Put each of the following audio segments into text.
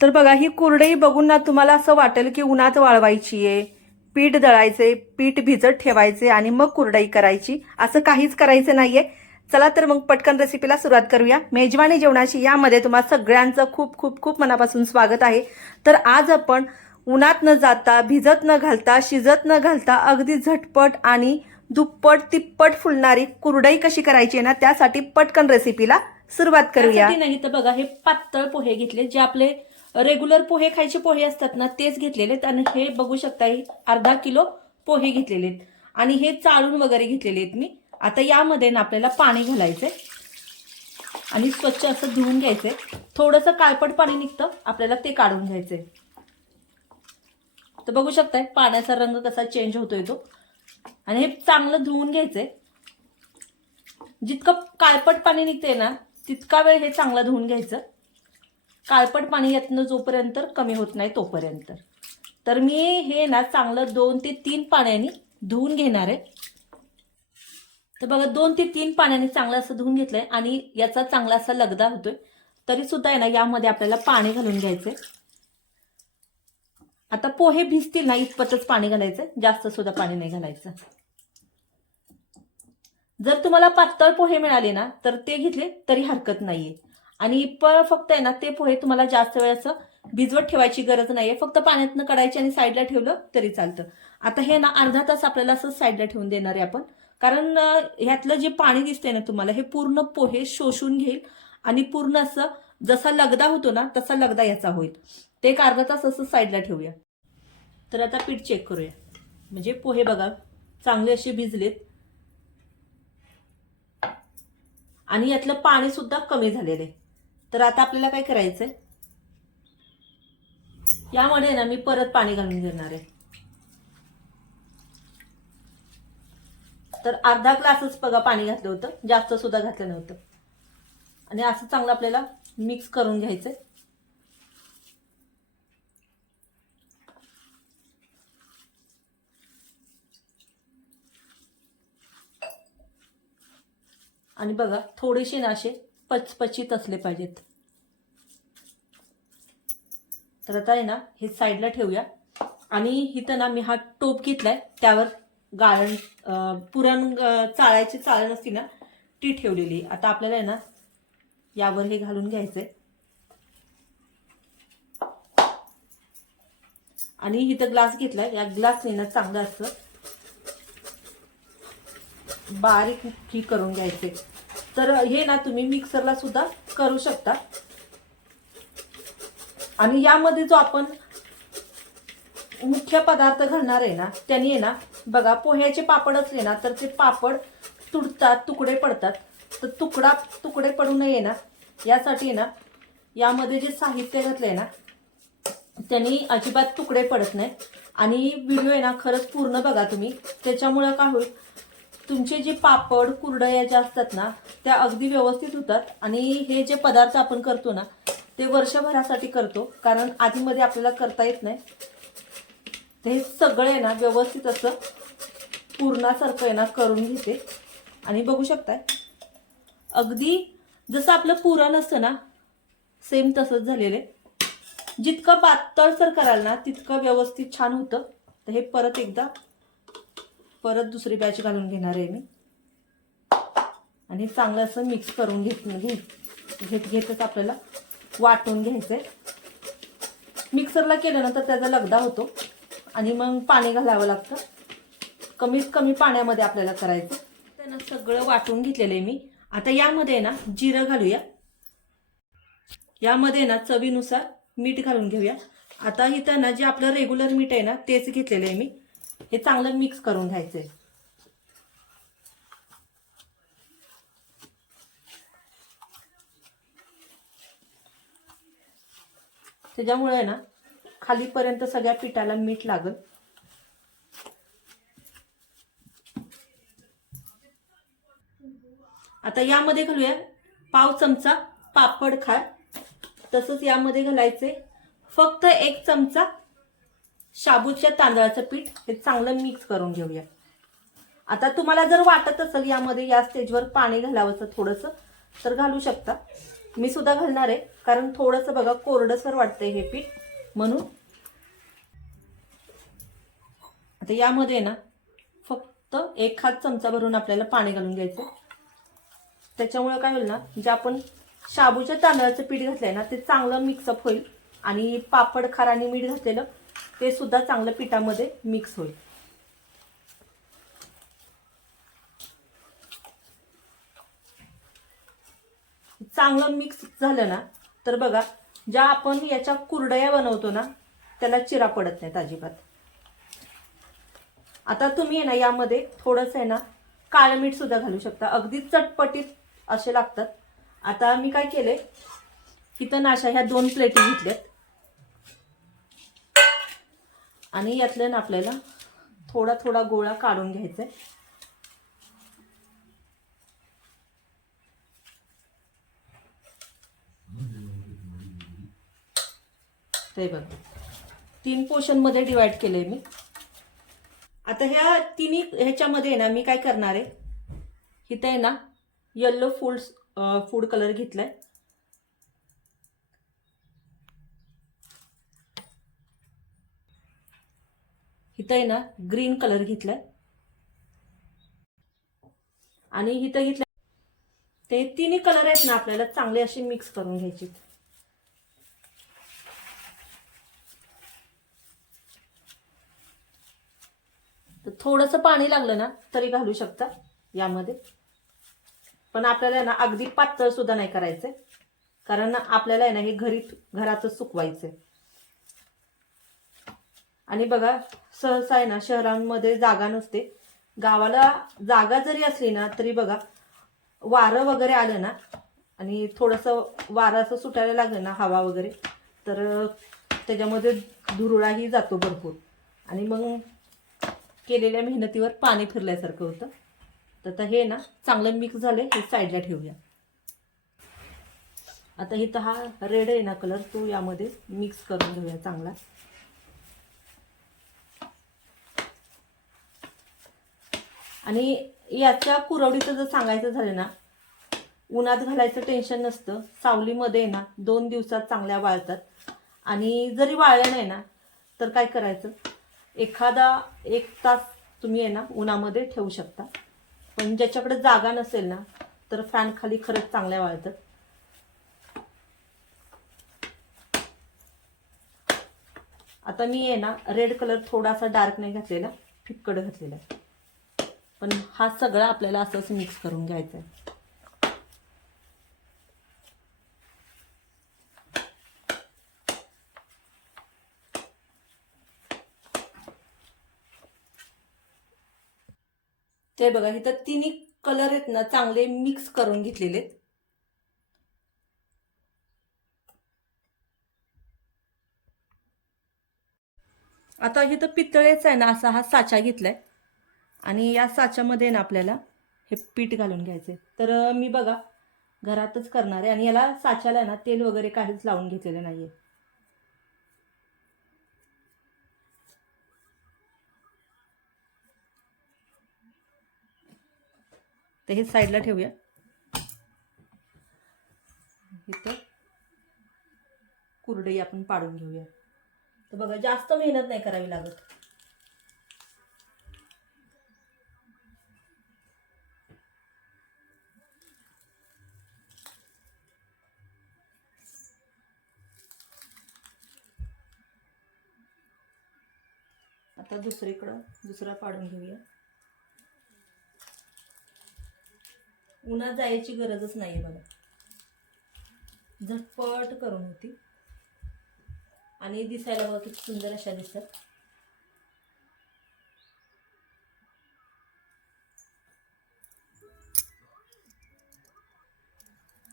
तर बघा ही कुरडई बघून ना तुम्हाला असं वाटेल की उन्हात वाळवायची आहे पीठ दळायचे पीठ भिजत ठेवायचे आणि मग कुरडई करायची. असं काहीच करायचं नाहीये. चला तर मग पटकन रेसिपीला सुरुवात करूया. मेजवानी जेवणाची यामध्ये तुम्हाला सगळ्यांचं खूप खूप खूप मनापासून स्वागत आहे. तर आज आपण उन्हात न जाता भिजत न घालता शिजत न घालता अगदी झटपट आणि दुप्पट तिप्पट फुलणारी कुरडई कशी करायची आहे ना त्यासाठी पटकन रेसिपीला सुरुवात करूया. नाही तर बघा हे पातळ पोहे घेतले जे आपले रेग्युलर पोहे खायचे पोहे असतात ना तेच घेतलेले आहेत आणि हे बघू शकता अर्धा किलो पोहे घेतलेले आहेत आणि हे चाळून वगैरे घेतलेले आहेत मी. आता यामध्ये ना आपल्याला पाणी घालायचं आणि स्वच्छ असं धुवून घ्यायचंय. थोडंसं काळपट पाणी निघतं आपल्याला ते काढून घ्यायचंय. तर बघू शकताय पाण्याचा रंग कसा चेंज होतोय तो. आणि हे चांगलं धुवून घ्यायचंय. जितकं काळपट पाणी निघते ना तितका वेळ हे चांगलं धुवून घ्यायचं. काळपट पाणी यातनं जोपर्यंत कमी होत नाही तोपर्यंत. तर मी हे ना चांगलं दोन ते तीन पाण्याने धुवून घेणार आहे. तर बघा दोन ते तीन पाण्याने चांगलं असं धुवून घेतलंय आणि याचा चांगला असा लगदा होतोय. तरी सुद्धा आहे ना यामध्ये आपल्याला पाणी घालून घ्यायचंय. आता पोहे भिजतील ना इतपतच पाणी घालायचं जास्त सुद्धा पाणी नाही घालायचं. जर तुम्हाला पातळ पोहे मिळाले ना तर ते घेतले तरी हरकत नाहीये. आणि पण फक्त आहे ना ते पोहे तुम्हाला जास्त वेळ असं भिजवत ठेवायची गरज नाहीये. फक्त पाण्यातनं काढायचे आणि साईडला ठेवलं तरी चालतं. आता हे ना अर्धा तास आपल्याला असं साईडला ठेवून देणार आहे आपण. कारण ह्यातलं जे पाणी दिसतंय ना तुम्हाला हे पूर्ण पोहे शोषून घेईल आणि पूर्ण असं जसा लगदा होतो ना तसा लगदा याचा होईल. ते एक अर्धा तास असं साईडला ठेवूया. तर आता पीठ चेक करूया. म्हणजे पोहे बघा चांगले असे भिजलेत. आणि यातलं पाणी सुद्धा कमी झालेलं आहे. तर आता आपल्याला काय करायचंय? यामध्ये ना मी परत पाणी घालून घेणार आहे. तर अर्धा ग्लासच बघा पाणी घातलं होतं. जास्त सुद्धा घातलं नव्हतं. आणि असं चांगलं आपल्याला मिक्स करून घ्यायचंय. आणि बघा थोडीशी ना पचपचित असले पाहिजेत. तर आता आहे ना हे साईडला ठेवूया. आणि इथं ना मी हा टोप घेतलाय त्यावर गाळण पुरण चाळायची चाळण असती ना ती ठेवलेली. आता आपल्याला आहे ना यावर हे घालून घ्यायचंय. आणि इथं ग्लास घेतलाय या ग्लासने ना चांगलं असं बारीक ही करून घ्यायचे तर हे ना तुम्ही मिक्सरला सुद्धा करू शकता. आणि यामध्ये जो आपण मुख्य पदार्थ घालणार आहे ना त्यांनी आहे ना बघा पोह्याचे पापड असले ना तर ते पापड तुटतात तुकडे पडतात. तर तुकडा तुकडे पडू नये ना. यासाठी ना यामध्ये जे साहित्य घातलंय ना त्यांनी अजिबात तुकडे पडत नाही. आणि व्हिडिओ आहे ना खरंच पूर्ण बघा तुम्ही. त्याच्यामुळं काय होईल तुमचे जे पापड कुरडया ज्या असतात ना त्या अगदी व्यवस्थित होतात. आणि हे जे पदार्थ आपण करतो ना ते वर्षभरासाठी करतो. कारण आधीमध्ये आपल्याला करता येत नाही. ते हे सगळे ना व्यवस्थित असं पूर्णासारखं आहे ना करून घेते. आणि बघू शकताय अगदी जसं आपलं पुरण असतं ना सेम तसंच झालेलं आहे. जितकं पातळसर कराल ना तितकं व्यवस्थित छान होतं. तर हे परत एकदा परत दुसरी बॅच घालून घेणार आहे मी. आणि चांगलं असं मिक्स करून घेत घेत घेत घेतच आपल्याला वाटून घ्यायचं आहे मिक्सरला केल्यानंतर त्याचा लगदा होतो. आणि मग पाणी घालावं लागतं. कमीत कमी पाण्यामध्ये आपल्याला करायचं. त्यांना सगळं वाटून घेतलेलं आहे मी. आता यामध्ये ना जिरं घालूया. यामध्ये ना चवीनुसार मीठ घालून घेऊया. आता इथं ना जे आपलं रेग्युलर मीठ आहे ना तेच घेतलेलं आहे मी. हे चांगलं मिक्स करून घ्यायचंय. त्याच्यामुळे ना खालीपर्यंत सगळ्या पिठाला मीठ लागल. आता यामध्ये घालूया पाव चमचा पापड खार. तसंच यामध्ये घालायचे फक्त एक चमचा शाबूच्या तांदळाचं पीठ हे चांगलं मिक्स करून घेऊया. आता तुम्हाला जर वाटत असेल यामध्ये या स्टेजवर पाणी घालावंसं थोडंसं तर घालू शकता. मी सुद्धा घालणार आहे कारण थोडंसं बघा कोरडसर वाटतंय हे पीठ. म्हणून आता यामध्ये ना फक्त एक हात चमचा भरून आपल्याला पाणी घालून घ्यायचं त्याच्यामुळे काय होईल ना जे आपण शाबूच्या तांदळाचं पीठ घातलंय ना ते चांगलं मिक्सअप होईल. आणि पापड खार आणि मीठ घातलेलं ते सुद्धा चांगलं पिठामध्ये मिक्स होईल. चांगलं मिक्स झालं ना तर बघा ज्या आपण याच्या कुरडया बनवतो ना त्याला चिरा पडत नाहीत अजिबात. आता तुम्ही आहे ना यामध्ये थोडंसं आहे ना काळं मीठ सुद्धा घालू शकता. अगदी चटपटीत असे लागतात. आता मी काय केले इथं नाशा ह्या दोन प्लेटी घेतल्यात. आणि यातलं ना आपल्याला थोडा थोडा गोळा काढून घ्यायचा. आहे ते बघ. तीन पोर्शनमध्ये डिवाइड केलंय मी. आता ह्या तिन्ही ह्याच्यामध्ये आहे ना मी काय करणार आहे? इथं आहे ना येल्लो फूड फूड कलर घेतलाय. इथं आहे ना ग्रीन कलर घेतलाय. आणि इथं घेतलं ते तिन्ही कलर आहेत ना आपल्याला चांगले असे मिक्स करून घ्यायचे. तर थोडंसं पाणी लागलं ना तरी घालू शकता यामध्ये. पण आपल्याला आहे ना अगदी पातळ सुद्धा नाही करायचंय. कारण आपल्याला आहे ना हे घरी घरातच सुकवायचंय. आणि बघा सहसा आहे ना शहरांमध्ये जागा नसते. गावाला जागा जरी असली ना तरी बघा वारं वगैरे आलं ना आणि थोडंसं वारं असं सुटायला लागलं ना हवा वगैरे तर त्याच्यामध्ये धुरळाही जातो भरपूर. आणि मग केलेल्या मेहनतीवर पाणी फिरल्यासारखं होतं. तर आता हे ना चांगलं मिक्स झालं हे साईडला ठेवूया. आता इथं हा रेड आहे ना कलर तो यामध्ये मिक्स करून घेऊया चांगला. आणि याच्या कुरवडीचं जर सांगायचं झालं ना उन्हात घालायचं टेन्शन नसतं. सावलीमध्ये ना दोन दिवसात चांगल्या वाळतात. आणि जरी वाळल्या नाही ना तर काय करायचं? एखादा एक तास तुम्ही आहे ना उन्हामध्ये ठेवू शकता. पण ज्याच्याकडे जागा नसेल ना तर फॅन खाली खरंच चांगल्या वाळतात. आता मी आहे ना रेड कलर थोडासा डार्क नाही घातलेला फिक्कड घातलेला पण हा सगळा आपल्याला असंच मिक्स करून घ्यायचा आहे ते बघा इथं तिन्ही कलर आहेत ना चांगले मिक्स करून घेतलेले. आहेत आता इथं पितळेच आहे ना असा हा साचा घेतलाय. आणि या साच्यामध्ये ना आपल्याला हे पीठ घालून घ्यायचे तर मी बघा घरातच करणार आहे. आणि याला साच्याला ना तेल वगैरे काहीच लावून घेतलेलं नाहीये. तर हे साईडला ठेवूया. इथं कुरडई आपण पाडून घेऊया. तर बघा जास्त मेहनत नाही करावी लागत. आता दुसरीकडं दुसरा पाडून घेऊया. उन्हात जायची गरजच नाही आहे बघा. झटपट करून होती. आणि दिसायला बघा किती सुंदर अशा दिसतात.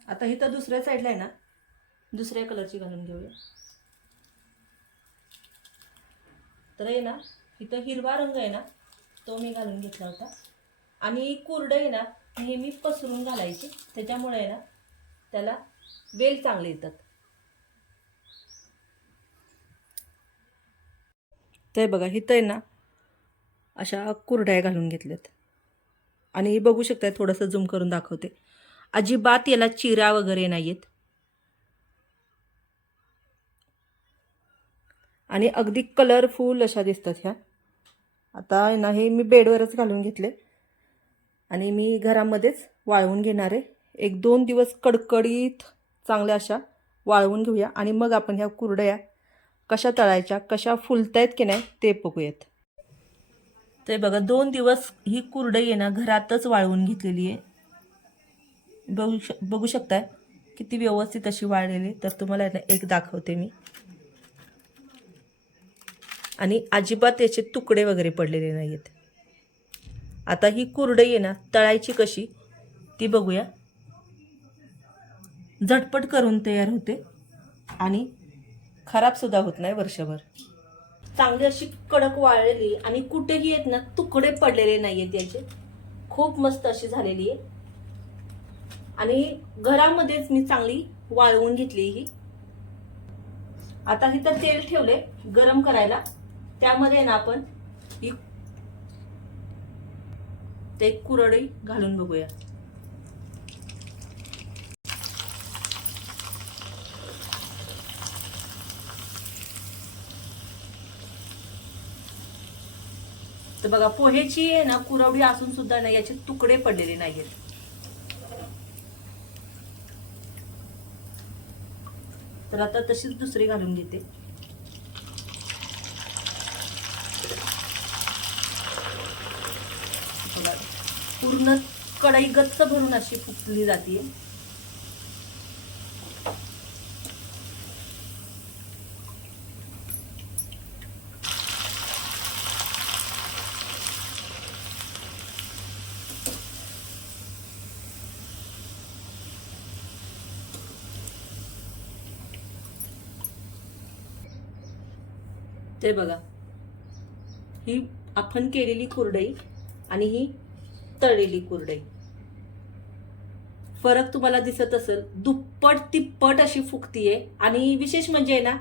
आता इथं दुसऱ्या साईडला आहे ना. दुसऱ्या कलरची घालून घेऊया. तर आहे ना इथं हिरवा रंग आहे ना तो मी घालून घेतला होता. आणि कुरडं आहे ना नेहमी पसरून घालायची. त्याच्यामुळे आहे ना त्याला वेल चांगले येतात. ते बघा इथं आहे ना अशा कुरड्या घालून घेतल्यात. आणि बघू शकताय थोडंसं झूम करून दाखवते. अजिबात याला चिरा वगैरे नाही आहेत आणि अगदी कलरफुल अशा दिसतात ह्या. आता आहे ना हे मी बेडवरच घालून घेतले. आणि मी घरामध्येच वाळवून घेणार आहे. एक दोन दिवस कडकडीत चांगल्या अशा वाळवून घेऊया आणि मग आपण ह्या कुरड्या कशा तळायच्या कशा फुलतायत की नाही ते बघूयात. ते बघा दोन दिवस ही कुरडई आहे ना घरातच वाळवून घेतलेली आहे. बघू श बघू शकताय किती व्यवस्थित अशी वाळलेली तर तुम्हाला आहे ना एक दाखवते मी. आणि अजिबात याचे तुकडे वगैरे पडलेले नाही आहेत आता ही कुरडई आहे ना तळायची कशी ती बघूया. झटपट करून तयार होते आणि खराबसुद्धा होत नाही वर्षभर. चांगली अशी कडक वाळलेली आणि कुठेही आहेत ना तुकडे पडलेले नाही आहेत याचे. खूप मस्त अशी झालेली आहे. आणि घरामध्येच मी चांगली वाळवून घेतली ही. आता इथं तेल ठेवले गरम करायला. त्यामध्ये ना आपण ही ते कुरडई घालून बघूया. तर बघा पोहेची आहे ना कुरवडी असून सुद्धा ना याचे तुकडे पडलेले नाहीयेत. तर आता तशीच दुसरी घालून घेते बघा, पूर्ण कढई गच्च भरून अशी फुकली जाते. ते बघा. ही आपण केलेली कुरडई आणि ही तळलेली कुरडई. फरक तुम्हाला दिसत असेल दुप्पट तिप्पट अशी फुगतीये आणि विशेष म्हणजे ना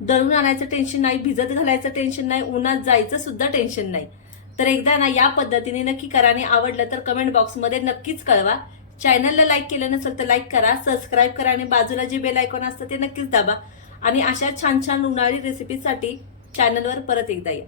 दळून आणायचं टेन्शन नाही भिजत घालायचं टेन्शन नाही उन्हात जायचं सुद्धा टेन्शन नाही. तर एकदा ना या पद्धतीने नक्की करा आणि आवडलं तर कमेंट बॉक्समध्ये नक्कीच कळवा. चॅनलला लाईक केलं नसेल तर लाईक करा सबस्क्राईब करा आणि बाजूला जे बेल आयकॉन असतं ते नक्कीच दाबा. आणि अशा छान छान उन्हाळी रेसिपीसाठी चॅनलवर परत एकदा या.